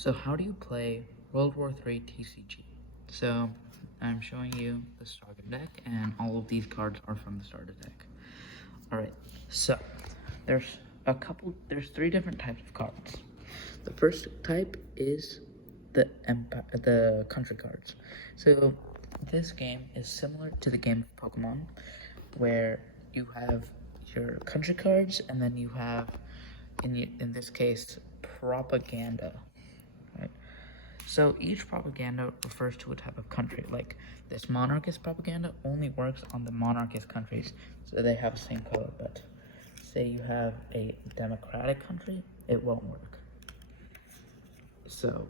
So how do you play World War III TCG? So I'm showing you the starter deck, and all of these cards are from the starter deck. Alright, so there's three different types of cards. The first type is the country cards. So this game is similar to the game of Pokemon, where you have your country cards, and then you have, in this case, propaganda. Right? So each propaganda refers to a type of country. Like this monarchist propaganda only works on the monarchist countries, so they have the same color. But say you have a democratic country, it won't work. So,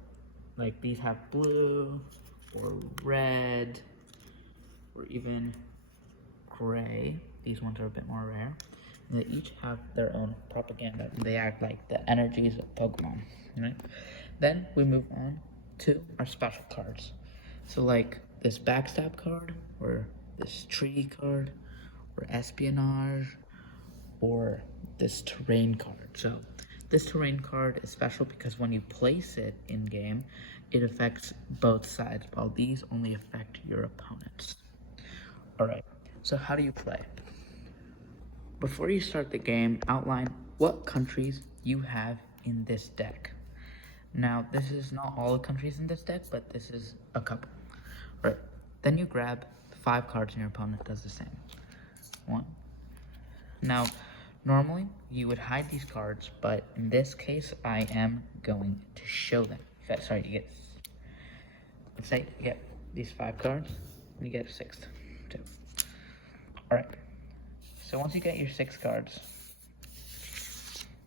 like these have blue, or red, or even gray. These ones are a bit more rare. And they each have their own propaganda. They act like the energies of Pokemon, right? Then we move on to our special cards. So like this backstab card, or this tree card, or espionage, or this terrain card. So this terrain card is special because when you place it in game, it affects both sides, while these only affect your opponents. Alright, so how do you play? Before you start the game, outline what countries you have in this deck. Now, this is not all the countries in this deck, but this is a couple. Alright, then you grab 5 cards and your opponent does the same. 1. Now, normally you would hide these cards, but in this case, I am going to show them. Let's say you get these 5 cards, and you get a 6th, too. Alright, so once you get your 6 cards,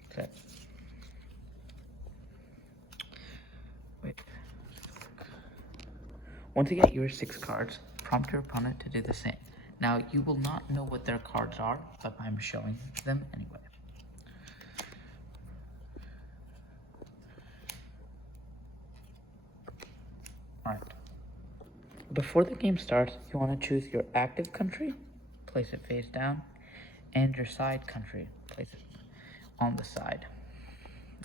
okay. Once you get your 6 cards, prompt your opponent to do the same. Now, you will not know what their cards are, but I'm showing them anyway. Alright. Before the game starts, you want to choose your active country, place it face down, and your side country, place it on the side.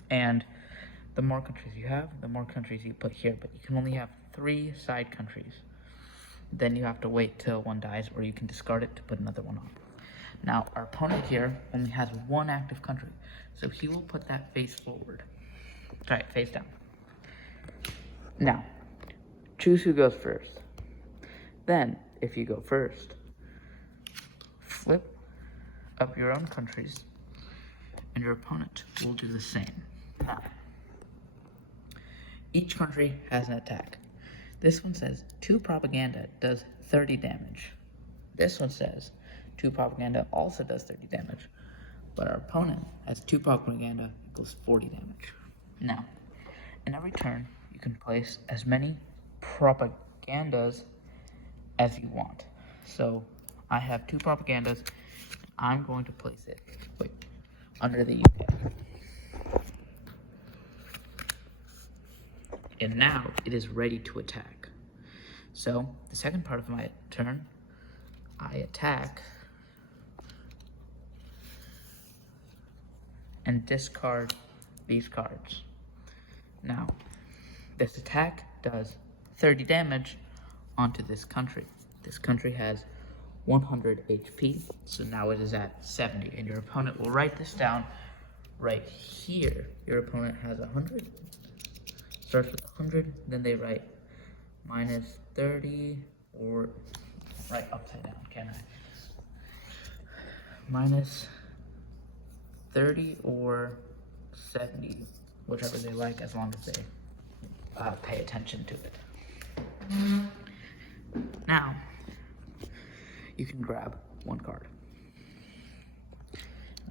And the more countries you have, the more countries you put here, but you can only have 3 side countries. Then you have to wait till one dies, or you can discard it to put another one on. Now, our opponent here only has 1 active country, so he will put that face forward. Sorry, face down. Now, choose who goes first. Then, if you go first, flip up your own countries, and your opponent will do the same. Now, each country has an attack. This one says 2 propaganda does 30 damage. This one says 2 propaganda also does 30 damage. But our opponent has 2 propaganda equals 40 damage. Now, in every turn, you can place as many propagandas as you want. So, I have 2 propagandas. I'm going to place it under the UK. And now it is ready to attack. So the second part of my turn, I attack and discard these cards. Now, this attack does 30 damage onto this country. This country has 100 HP, so now it is at 70, and your opponent will write this down right here. Your opponent has 100. Starts with 100, then they write minus 30, or write upside down, can I? Minus 30 or 70, whichever they like, as long as they pay attention to it. Now, you can grab 1 card.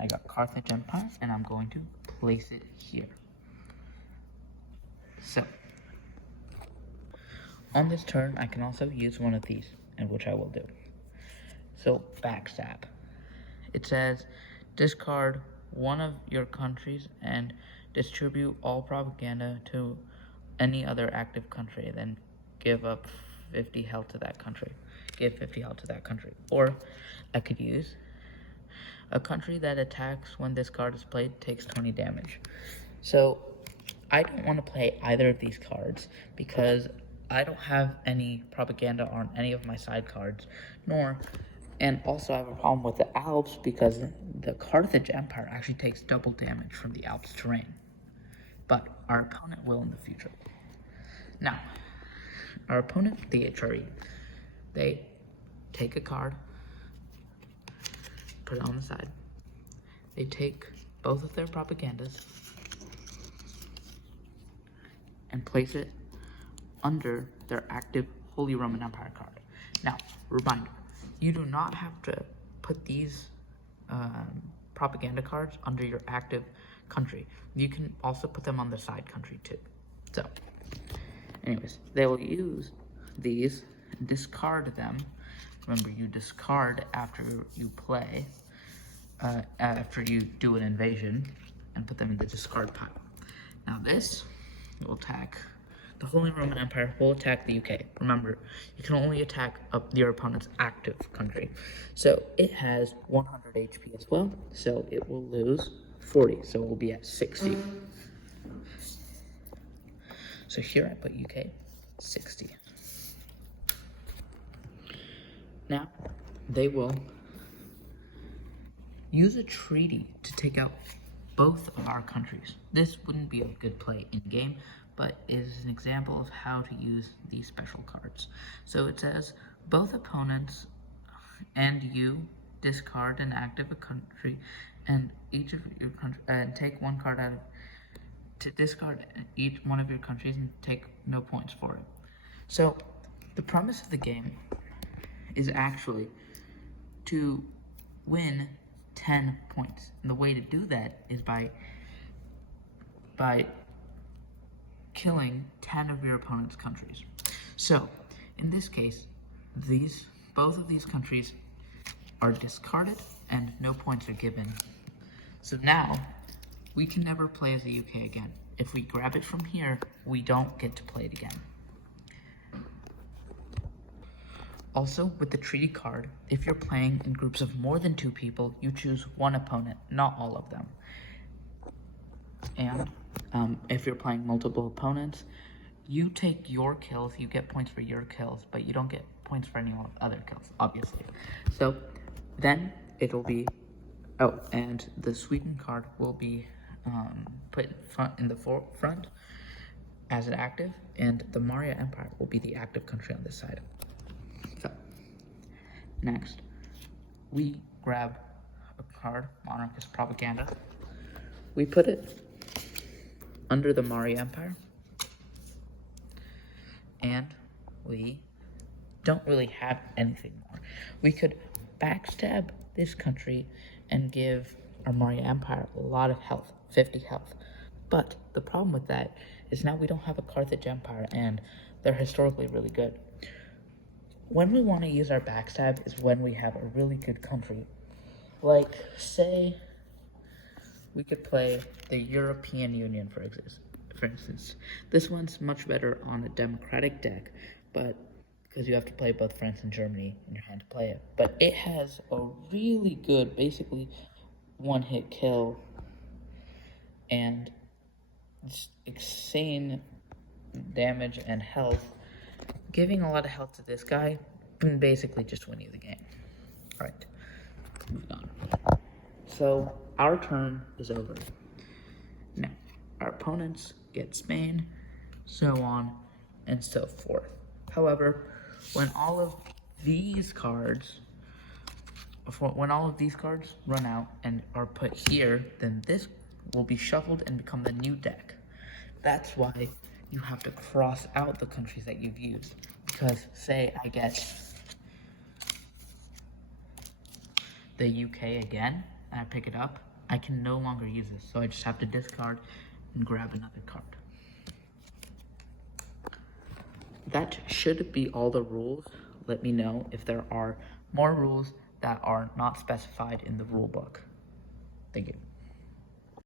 I got Carthage Empire, and I'm going to place it here. So, on this turn, I can also use one of these, and which I will do. So, backstab. It says, discard one of your countries and distribute all propaganda to any other active country, then give up 50 health to that country. Give 50 health to that country. Or, I could use, a country that attacks when this card is played takes 20 damage. So, I don't want to play either of these cards because I don't have any propaganda on any of my side cards, and also I have a problem with the Alps because the Carthage Empire actually takes double damage from the Alps terrain. But our opponent will in the future. Now, our opponent, the HRE, they take a card, put it on the side. They take both of their propagandas and place it under their active Holy Roman Empire card. Now, reminder, you do not have to put these propaganda cards under your active country. You can also put them on the side country too. So, anyways, they will use these, discard them. Remember, you discard after you play, after you do an invasion, and put them in the discard pile. Now this will attack, the Holy Roman Empire will attack the UK. Remember, you can only attack your opponent's active country. So it has 100 HP as well, so it will lose 40, so it will be at 60. So here I put UK, 60. Now, they will use a treaty to take out both of our countries. This wouldn't be a good play in-game, but is an example of how to use these special cards. So it says, both opponents and you discard an active country, and each of your country, and take one card out of, to discard each one of your countries and take no points for it. So the premise of the game is actually to win 10 points. And the way to do that is by killing 10 of your opponent's countries. So, in this case, both of these countries are discarded and no points are given. So now, we can never play as the UK again. If we grab it from here, we don't get to play it again. Also, with the treaty card, if you're playing in groups of more than 2 people, you choose one opponent, not all of them. And if you're playing multiple opponents, you take your kills, you get points for your kills, but you don't get points for any other kills, obviously. So then it'll be, oh, and the Sweden card will be put in the front as an active, and the Maria Empire will be the active country on this side. So, next, we grab a card, Monarchist Propaganda. We put it under the Maria Empire, and we don't really have anything more. We could backstab this country and give our Maria Empire a lot of health, 50 health. But the problem with that is now we don't have a Carthage Empire, and they're historically really good. When we want to use our backstab is when we have a really good country. Like, say, we could play the European Union, for instance. This one's much better on a democratic deck, but because you have to play both France and Germany in your hand to play it. But it has a really good, basically, one-hit kill, and it's insane damage and health. Giving a lot of health to this guy and basically just winning the game. Alright, moving on. So, our turn is over. Now, our opponents get Spain, so on and so forth. However, when all of these cards run out and are put here, then this will be shuffled and become the new deck. That's why you have to cross out the countries that you've used. Because, say, I get the UK again, and I pick it up, I can no longer use this. So I just have to discard and grab another card. That should be all the rules. Let me know if there are more rules that are not specified in the rule book. Thank you.